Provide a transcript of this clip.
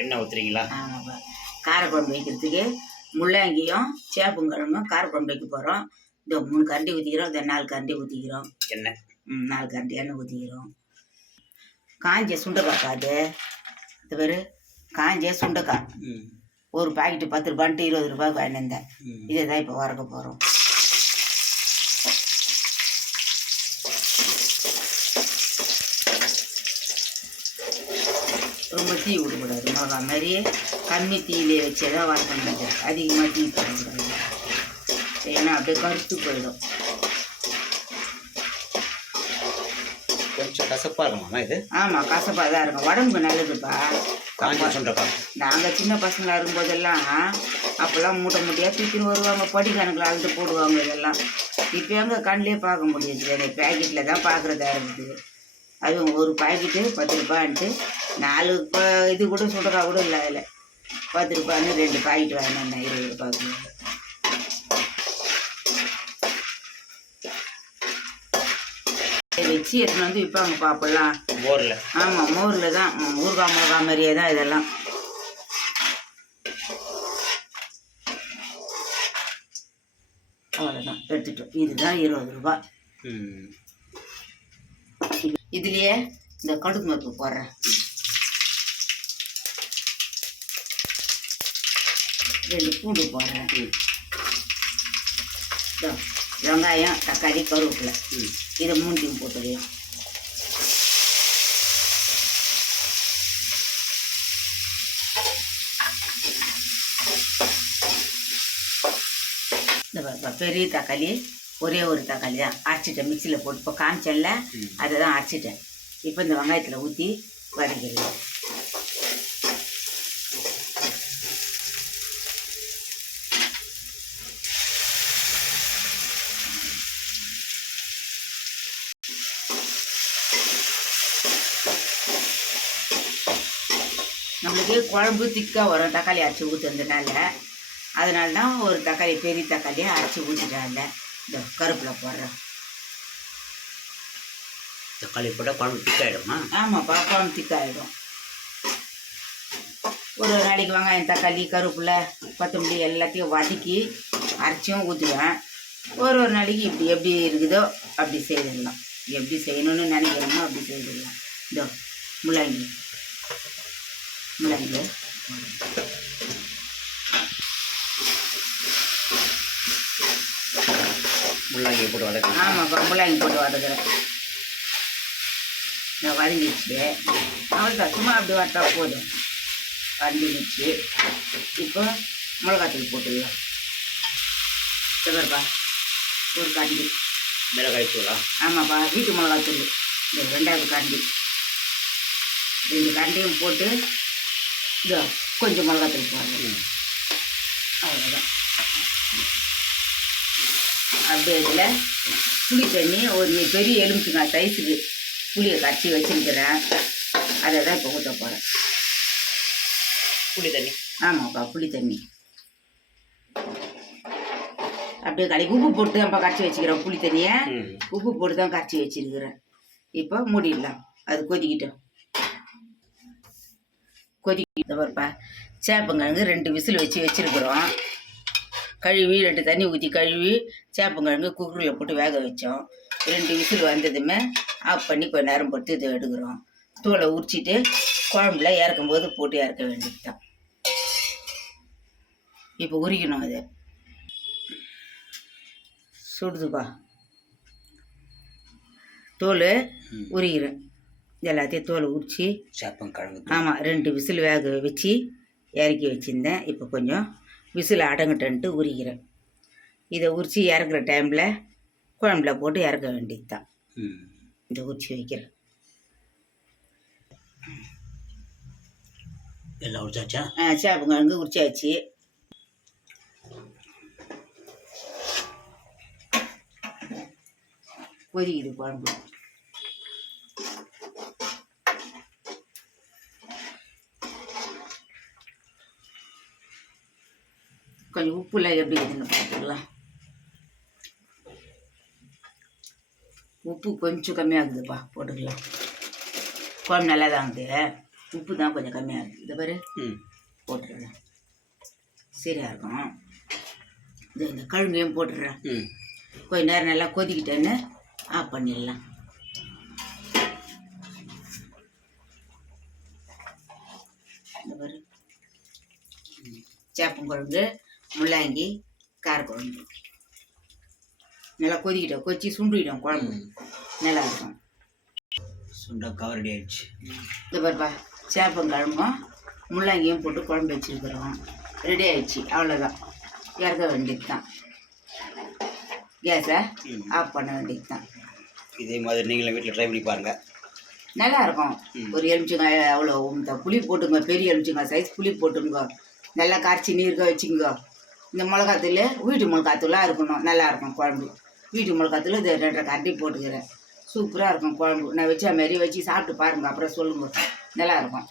எண்ணெய் ஊற்றுறீங்களா? ஆமாப்பா. காரக்குழம்பு வைக்கிறதுக்கு முள்ளங்கியும் சேப்பங்கிழங்கும் காரக்குழம்பு வைக்க போகிறோம். இந்த 3 கரண்டி ஊற்றிக்கிறோம். இந்த 4 கரண்டி ஊற்றிக்கிறோம் எண்ணெய். 4 கரண்டி எண்ணெய் ஊற்றிக்கிறோம். காஞ்ச சுண்டைக்காய் அது இந்த பேர் காஞ்ச சுண்டைக்காய். ஒரு பாக்கெட்டு 10 ரூபான்ட்டு 20 ரூபாய்க்கு வாங்கினேன். இதை தான் இப்போ வறக்க போகிறோம். ரொம்ப தீ விடக்கூடாது. மிளகா மாதிரி கம்மி தீயிலே வச்சு தான் வறக்கணும். அதிகமாக தீ போடக்கூடாது, ஏன்னா அப்படியே கருத்து போயிடும். கொஞ்சம் கசப்பாக இருக்குமாம்மா இது? ஆமாம், கசப்பாக தான் இருக்கும். உடம்புக்கு நல்லதுப்பா. நாங்கள் சின்ன பசங்களாக இருக்கும்போதெல்லாம் அப்போல்லாம் மூட்டை மூட்டையாக தூக்கின்னு வருவாங்க. படி கணக்கில் அழுது போடுவாங்க. இதெல்லாம் இப்போ எங்கே கண்ணிலே பார்க்க முடியுது. அந்த பேக்கெட்டில் தான் பார்க்குறதா இருக்குது. அதுவும் ஒரு பாக்கெட்டு 10 ரூபான்ட்டு 4 இது கூட சுண்டக்கா கூட இல்லை. அதில் 10 ரூபான்னு 2 பாக்கெட் வாங்கினேன் 20 ரூபாய்க்கு. வச்சு எடுத்துன்னு வந்து விற்பாங்க பாப்பெல்லாம் மோரில். ஆமாம், மோரில் தான். ஊறுகாய் மிளகா மாதிரியே தான் இதெல்லாம். அவ்வளோதான், எடுத்துட்டோம். இதுதான் 20 ரூபா. இதுலேயே இந்த கடுகு மருப்பு போடுறேன். 2 பூண்டு போடுறேன். வெங்காயம், தக்காளி, கருவேப்பிலை இதை 3 போட்டுக்கலாம். இந்த பெரிய தக்காளி ஒரே ஒரு தக்காளி தான் அரைச்சிட்டேன். மிக்சியில் போட்டு இப்போ காமிச்சேன்ல, அதை தான் அரைச்சிட்டேன். இப்போ இந்த வெங்காயத்தில் ஊற்றி வதக்கிடலாம். நம்மளுக்கு குழம்பு திக்காக வரும் தக்காளி அரைச்சி ஊற்றுறதுனால. அதனால தான் ஒரு தக்காளி பெரிய தக்காளியாக அரைச்சி ஊற்றிட்டாங்க. இந்த கருப்பில் போடுறேன். தக்காளி போட்டால் குழம்பு திக்காகிடுமா? ஆமாப்பா, குழம்பு திக்காகிடும். ஒரு நாளைக்கு வெங்காயம், தக்காளி, கருவேப்பிலை, கொத்தமல்லி எல்லாத்தையும் வதக்கி அரைச்சியும் ஊற்றுவேன். ஒரு நாளைக்கு இப்படி எப்படி இருக்குதோ அப்படி செய்திடலாம். எப்படி செய்யணும்னு நினைக்கிறோமோ அப்படி செய்திடலாம். இதோ முள்ளங்கி முள்ளங்கி முள்ளங்கி போட்டு வதக்குறேன். ஆமாப்பா, முள்ளங்கி போட்டு வதக்குறேன். இந்த வதங்கிடுச்சு. அவ்வளோதான், சும்மா அப்படி வறுத்தா போதும். வதங்கிடுச்சு. இப்போ மிளகாத்தூள் போட்டுடலாம். சரிப்பா, ஒரு கரண்டி மிளகாய் தூளா? ஆமாப்பா, வீட்டு மிளகாத்தூள். இந்த 2வது கரண்டி. 2 கரண்டியும் போட்டு இதோ கொஞ்சம் மிளகாத்தூள் போடுறேன். அவ்வளோதான். அப்படியே இதில் புளி தண்ணி ஒரு பெரிய எலுமிச்சங்காய் சைஸுக்கு புளியை கரைச்சி வச்சுருக்கிறேன். அதை தான் இப்போ ஊற்ற போகிறேன். புளி தண்ணி? ஆமாப்பா, புளி தண்ணி. அப்படியே கலக்கி உப்பு போட்டு தான் கரைச்சி வச்சுக்கிறேன். புளி தண்ணியை உப்பு போட்டு தான் கரைச்சி வச்சுருக்கிறேன். இப்போ மூடிடலாம். அது கொதிக்கிட்டோம். கொதிக்கிட்டப்பா, சேப்பங்கிழங்கு 2 விசில் வச்சுருக்குறோம். கழுவி 2 தண்ணி ஊற்றி கழுவி சேப்பங்கிழங்கு குக்கரில் போட்டு வேக வச்சோம். 2 விசில் வந்ததுமே ஆஃப் பண்ணி கொஞ்சம் நேரம் பொறுத்து இதை எடுக்கிறோம். தூளை உரிச்சிட்டு குழம்புல இறக்கும்போது போட்டு இறக்க வேண்டியது தான். இப்போ உரிக்கணும். அது சுடுதுப்பா. தோல் உரிக்கிறேன். எல்லாத்தையும் தோலை உரித்து சேப்பங்கிழங்கு. ஆமாம், 2 விசில் வேக வச்சு இறக்கி வச்சுருந்தேன். இப்போ கொஞ்சம் விசில் அடங்கட்டன்ட்டு உரிக்கிறேன். இதை உரித்து இறக்குற டைமில் குழம்புல போட்டு இறக்க வேண்டியது தான். இதை உரித்து வைக்கிறேன். எல்லாம் உரிச்சாச்சா? சேப்பங்கிழங்கு உரிச்சாச்சு. கொதிக்குது குழம்பு. கொஞ்சம் உப்புலாம் எப்படி இருக்குன்னு பார்த்துக்கலாம். உப்பு கொஞ்சம் கம்மியாகுதுப்பா, போட்டுக்கலாம். குழம்பு நல்லா தான் இருக்குது. உப்பு தான் கொஞ்சம் கம்மியாக இருக்குது. இதை பாரு ம் போட்டுடுறேன். சரியாக இருக்கும். இந்த கழுங்கையும் போட்டுடுறேன். ம் கொஞ்ச நேரம் நல்லா கொதிக்கிட்டேன்னு ஆஃப் பண்ணிடலாம். இந்த பாரு சேப்பங்குழம்பு முள்ளாங்கி காரக்குழம்பு நல்லா கொதிக்கிட்டோம், கொதிச்சு சுண்டிட்டோம் குழம்பு நல்லா இருக்கும். சுண்டக்காய் ரெடி ஆயிடுச்சு. இந்த பாருப்பா சேப்பங்கிழமும் முள்ளாங்கியும் போட்டு குழம்பு வச்சுருக்குறோம். ரெடி ஆயிடுச்சு. அவ்வளோதான், இறக்க வேண்டியது தான். கேஸை ஆஃப் பண்ண வேண்டியது தான். இதே மாதிரி நீங்களும் வீட்டில் ட்ரை பண்ணி பாருங்கள். நல்லா இருக்கும். ஒரு எலுமிச்சங்காய் அவ்வளோ புளி போட்டுங்க, பெரிய எலுமிச்சங்காய் சைஸ் புளி போட்டுங்க, நல்லா கரைச்சி நீருக்க வச்சுங்க. இந்த மிளகாத்தூள் வீட்டு மிளகாத்தூளாக இருக்கணும், நல்லாயிருக்கும் குழம்பு. வீட்டு மிளகாத்தூள் இது 2.5 கரண்டி போட்டுக்கிறேன். சூப்பராக இருக்கும் குழம்பு. நான் வச்ச மாரி வச்சு சாப்பிட்டு பாருங்கள், அப்புறம் சொல்லுங்கள். நல்லாயிருக்கும்.